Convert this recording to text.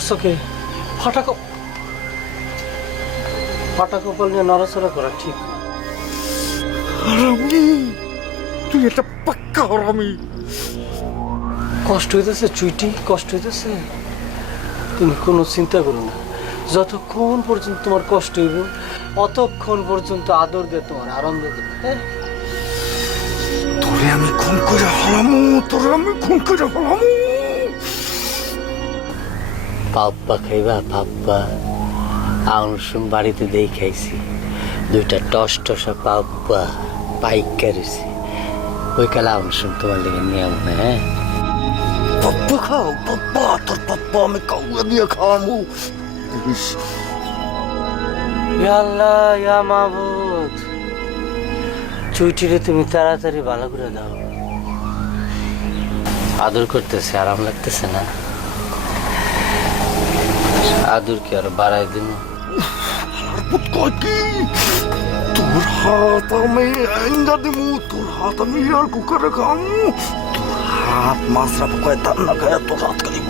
করছো কে? ফাটা কপাল নিয়ে নড়াচড়া করা ঠিক না। হারামি, তুই একটা পাক্কা হারামি। কষ্ট হইতেছে চুইটি, কষ্ট হইতেছে। তুমি কোনো চিন্তা করো না, যতক্ষণ পর্যন্ত তোমার কষ্ট হইব অতক্ষণ পর্যন্ত আদর দিয়ে তোমার আনন্দ দেবে। হ্যাঁ, তোরে আমি খুন করে হলামু, তোরে আমি খুন করে হলামু। পাপ্পা খাইবা? পাপ্পা আউনসুম বাড়িতে দেই খাইছি, দুইটা টস টসা পাপ্পা পাইকা রয়েছি। ওই কালে আউনসুম তোমার লেগে নিয়ে আমো না। হ্যাঁ, পাপ্পা খাও, পাপ্পা, তোর পাপ্পা আমি কাউয়া দিয়ে খাওয়ামু। দেখিস ইয়া আল্লাহ, ইয়া মাবুদ, চুইটিরে তুমি তাড়াতাড়ি ভালো করে দাও। আদর করতেছে, আরাম লাগতেছে না? আদর কি আর বাড়াই দিন? কয় কি, তোর হাত আমি এঙ্গা দিমু, তোর হাত আমি আর কুকারে খামু, তোর হাত মাছরা পোকায় তার না খায় তোর হাত খাইব।